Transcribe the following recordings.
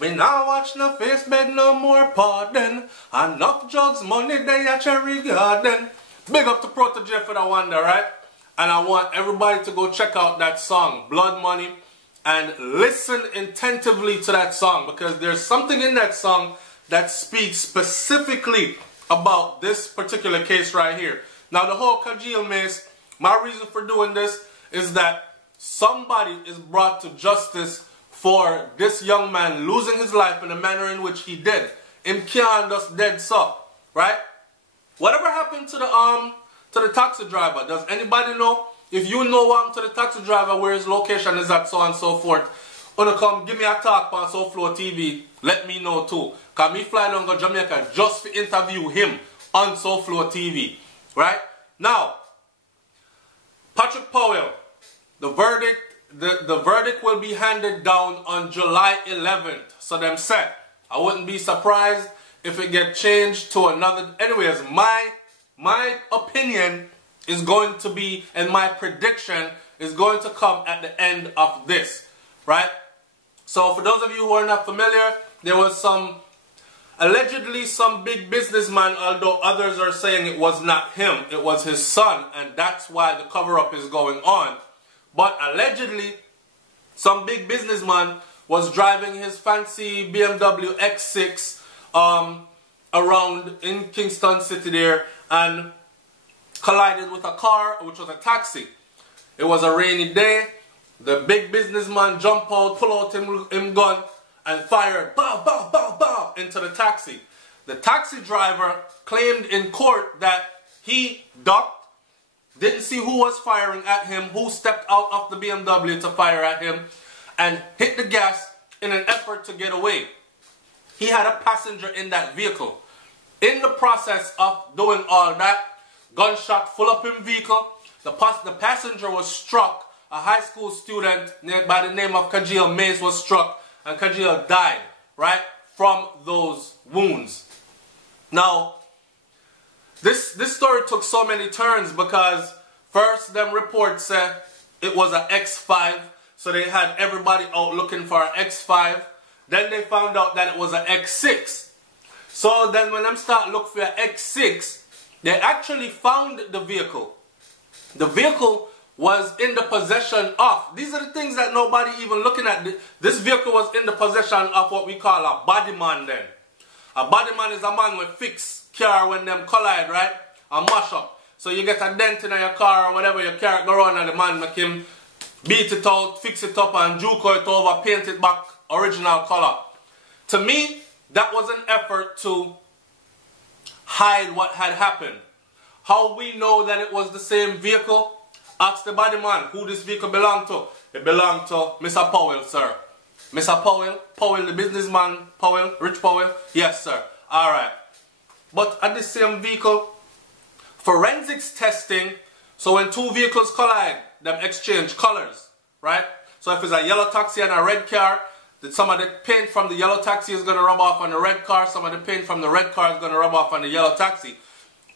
Me now watch no face beg no more pardon. Enough drugs, money they a cherry garden. Big up to Protege for that one there, right? And I want everybody to go check out that song, Blood Money, and listen attentively to that song, because there's something in that song that speaks specifically about this particular case right here. Now the whole Kajil Mace, my reason for doing this is that somebody is brought to justice for this young man losing his life in the manner in which he did. Him can't just dead so, right? Whatever happened to the taxi driver? Does anybody know? If you know to the taxi driver where his location is at, so on and so forth, wanna come give me a talk on SouFLoTV, let me know too. Cause me fly down to Jamaica just to interview him on SouFLoTV. Right? Now, Patrick Powell, the verdict will be handed down on July 11th. So them said, I wouldn't be surprised if it get changed to another. Anyways, my opinion is going to be, and my prediction is going to come at the end of this, right? So for those of you who are not familiar, there was allegedly some big businessman, although others are saying it was not him, it was his son, and that's why the cover-up is going on. But allegedly, some big businessman was driving his fancy BMW X6 around in Kingston City there, and collided with a car, which was a taxi. It was a rainy day. The big businessman jumped out, pulled out him gun, and fired, bow, bow, bow, bow, into the taxi. The taxi driver claimed in court that he ducked, didn't see who was firing at him, who stepped out of the BMW to fire at him, and hit the gas in an effort to get away. He had a passenger in that vehicle. In the process of doing all that, gunshot full up in vehicle, the passenger was struck. A high school student by the name of Kajil Mace was struck, and Kajil died, right, from those wounds. Now, this story took so many turns because first them reports said it was an X5, so they had everybody out looking for an X5. Then they found out that it was an X6. So then when them start looking for an X6, they actually found the vehicle. The vehicle was in the possession of, these are the things that nobody even looking at. This vehicle was in the possession of what we call a bodyman then. A bodyman is a man with fix car when them collide, right? A mash up. So you get a dent in your car or whatever, your car go around and the man make him beat it out, fix it up and juke it over, paint it back original color. To me, that was an effort to hide what had happened. How we know that it was the same vehicle? Ask the bodyman who this vehicle belonged to. It belonged to Mr. Powell, sir. Mr. Powell, the businessman, Powell, Rich Powell? Yes, sir. Alright. But at the same vehicle, forensics testing, so when two vehicles collide, them exchange colors, right? So if it's a yellow taxi and a red car, some of the paint from the yellow taxi is going to rub off on the red car, some of the paint from the red car is going to rub off on the yellow taxi.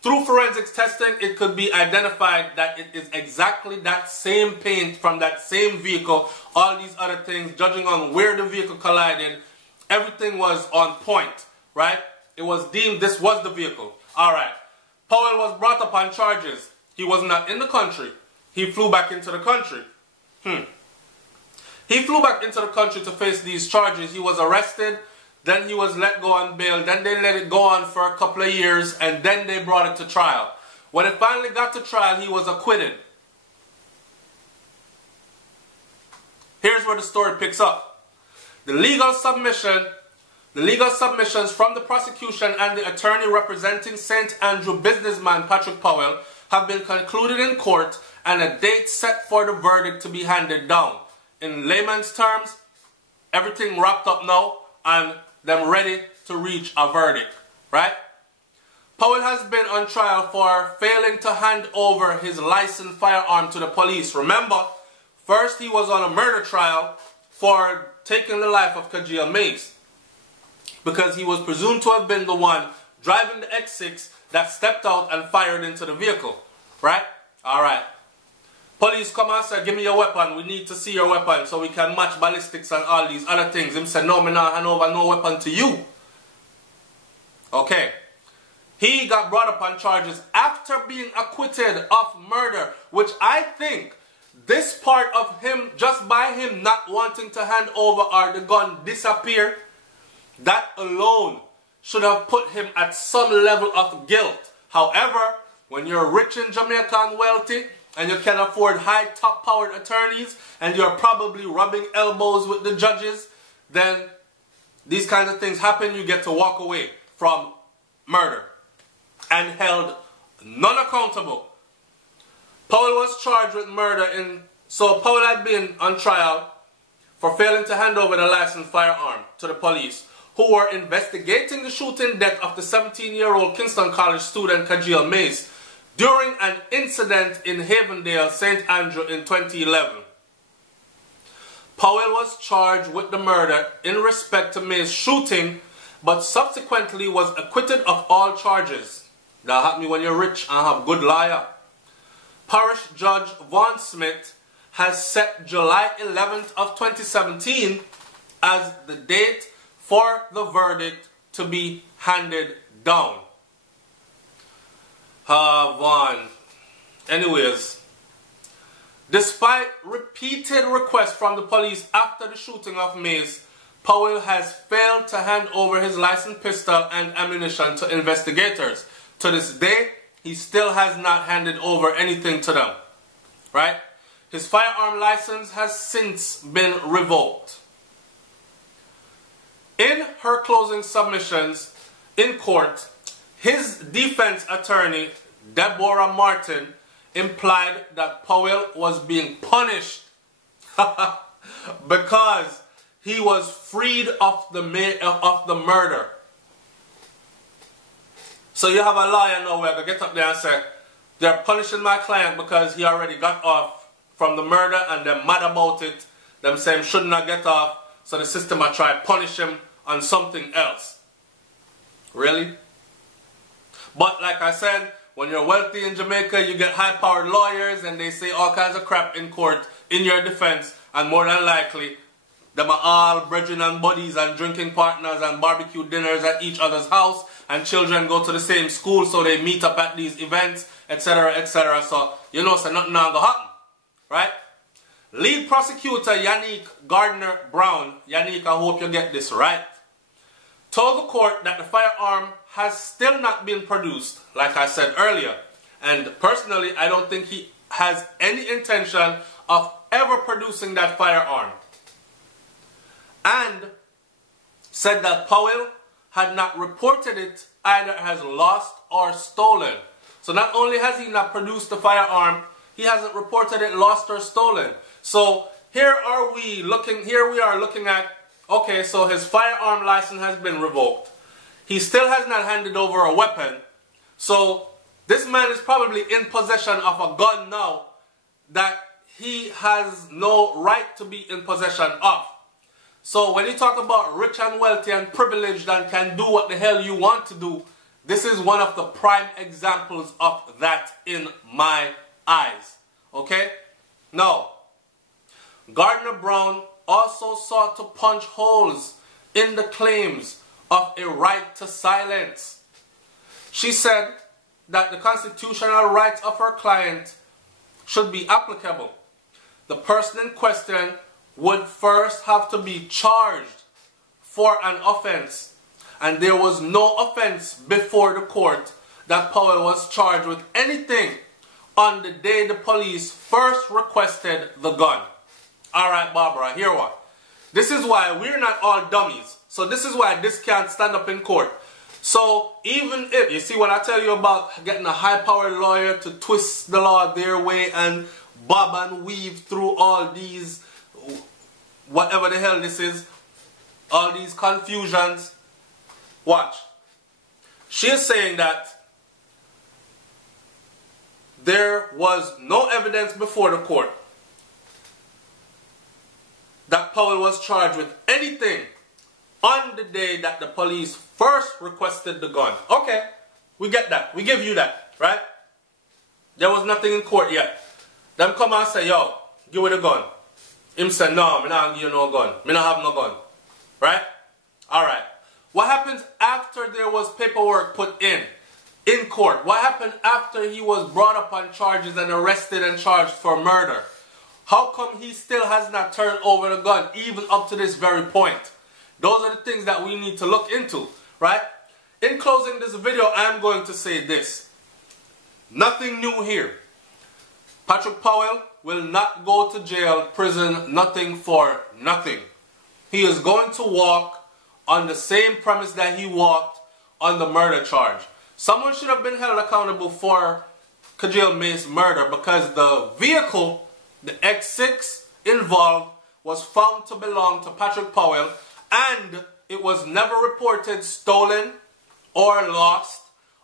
Through forensics testing, it could be identified that it is exactly that same paint from that same vehicle. All these other things, judging on where the vehicle collided, everything was on point, right? It was deemed this was the vehicle. Alright. Powell was brought up on charges. He was not in the country. He flew back into the country. He flew back into the country to face these charges. He was arrested. Then he was let go on bail. Then they let it go on for a couple of years. And then they brought it to trial. When it finally got to trial, he was acquitted. Here's where the story picks up. The legal submissions from the prosecution and the attorney representing St. Andrew businessman Patrick Powell have been concluded in court and a date set for the verdict to be handed down. In layman's terms, everything wrapped up now and them ready to reach a verdict, right? Powell has been on trial for failing to hand over his licensed firearm to the police. Remember, first he was on a murder trial for taking the life of Kajil Mace because he was presumed to have been the one driving the X6 that stepped out and fired into the vehicle, right? Alright. Police come and say, give me your weapon. We need to see your weapon so we can match ballistics and all these other things. Him said, no, me not hand over no weapon to you. Okay. He got brought up on charges after being acquitted of murder, which I think this part of him, just by him not wanting to hand over or the gun disappear, that alone should have put him at some level of guilt. However, when you're rich in Jamaica and wealthy, and you can afford high top-powered attorneys, and you're probably rubbing elbows with the judges, then these kinds of things happen. You get to walk away from murder and held non-accountable. Powell was charged with murder so Powell had been on trial for failing to hand over the licensed firearm to the police, who were investigating the shooting death of the 17-year-old Kingston College student Kajil Mace during an incident in Havendale, St. Andrew in 2011. Powell was charged with the murder in respect to Mace's shooting, but subsequently was acquitted of all charges. That happens when you're rich and have good lawyer. Parish Judge Vaughn Smith has set July 11th of 2017 as the date for the verdict to be handed down. Vaughn. Anyways, despite repeated requests from the police after the shooting of Mace, Powell has failed to hand over his licensed pistol and ammunition to investigators. To this day, he still has not handed over anything to them. Right? His firearm license has since been revoked. In her closing submissions in court, his defense attorney, Deborah Martin, implied that Powell was being punished because he was freed of the murder. So you have a lawyer now where they get up there and say, they're punishing my client because he already got off from the murder and they're mad about it. Them saying should not get off, so the system will try to punish him on something else. Really? But like I said, when you're wealthy in Jamaica, you get high-powered lawyers and they say all kinds of crap in court in your defense, and more than likely, them are all brethren and buddies and drinking partners and barbecue dinners at each other's house, and children go to the same school, so they meet up at these events, etc., etc. So, you know, so nothing not gonna happen, right? Lead prosecutor Yannick Gardner-Brown, Yannick, I hope you get this right, told the court that the firearm has still not been produced, like I said earlier. And personally, I don't think he has any intention of ever producing that firearm. And said that Powell had not reported it either as lost or stolen. So not only has he not produced the firearm, he hasn't reported it lost or stolen. So here we are looking at, okay, so his firearm license has been revoked. He still has not handed over a weapon. So this man is probably in possession of a gun now that he has no right to be in possession of. So when you talk about rich and wealthy and privileged and can do what the hell you want to do, this is one of the prime examples of that in my eyes. Okay? Now, Gardner-Brown also sought to punch holes in the claims of a right to silence. She said that the constitutional rights of her client should be applicable. The person in question would first have to be charged for an offense, and there was no offense before the court that Powell was charged with anything on the day the police first requested the gun. Alright, Barbara, hear what? This is why we're not all dummies. So this is why this can't stand up in court. So even if, you see what I tell you about getting a high-powered lawyer to twist the law their way and bob and weave through all these, whatever the hell this is, all these confusions. Watch. She is saying that there was no evidence before the court that Powell was charged with anything on the day that the police first requested the gun. Okay, we get that. We give you that, right? There was nothing in court yet. Them come and say, yo, give me the gun. Him say, no, me not give you no gun. Me not have no gun. Right? Alright. What happens after there was paperwork put in court? What happened after he was brought up on charges and arrested and charged for murder? How come he still has not turned over the gun, even up to this very point? Those are the things that we need to look into, right? In closing this video, I'm going to say this. Nothing new here. Patrick Powell will not go to jail, prison, nothing for nothing. He is going to walk on the same premise that he walked on the murder charge. Someone should have been held accountable for Kajal May's murder because the vehicle, the X6 involved, was found to belong to Patrick Powell, and it was never reported stolen or lost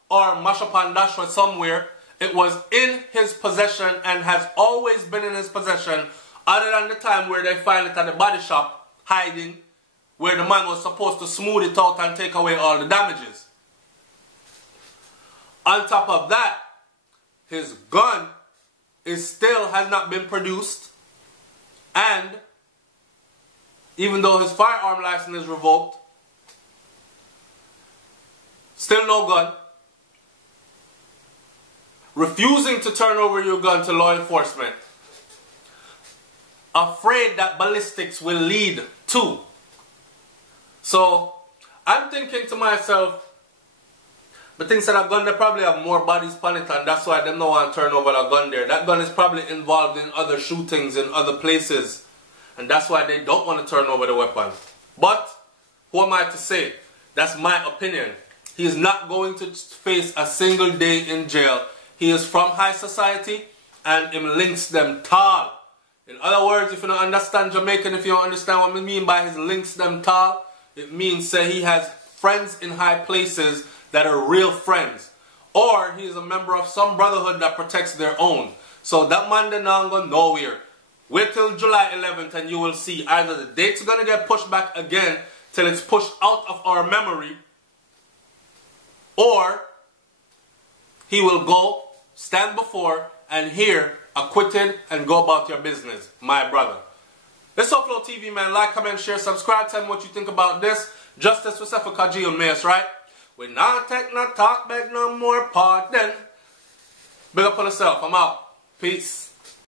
or mashed up and dashed or somewhere. It was in his possession and has always been in his possession, other than the time where they find it at the body shop hiding, where the man was supposed to smooth it out and take away all the damages. On top of that, his gun still has not been produced, and even though his firearm license is revoked, still no gun. Refusing to turn over your gun to law enforcement. Afraid that ballistics will lead to. So, I'm thinking to myself, but things that a gun, they probably have more bodies on it, and that's why they don't want to turn over a gun there. That gun is probably involved in other shootings in other places, and that's why they don't want to turn over the weapon. But, who am I to say? That's my opinion. He is not going to face a single day in jail. He is from high society, and him links them tall. In other words, if you don't understand Jamaican, if you don't understand what I mean by his links them tall, it means say he has friends in high places that are real friends. Or he is a member of some brotherhood that protects their own. So that man did not go nowhere. Wait till July 11th and you will see either the date's going to get pushed back again till it's pushed out of our memory, or he will go, stand before, and hear acquitted and go about your business, my brother. This SouFLoTV, man. Like, comment, share, subscribe. Tell me what you think about this. Justice for Kajal May, right? We not take no talk, beg no more pardon. Big up on yourself. I'm out. Peace.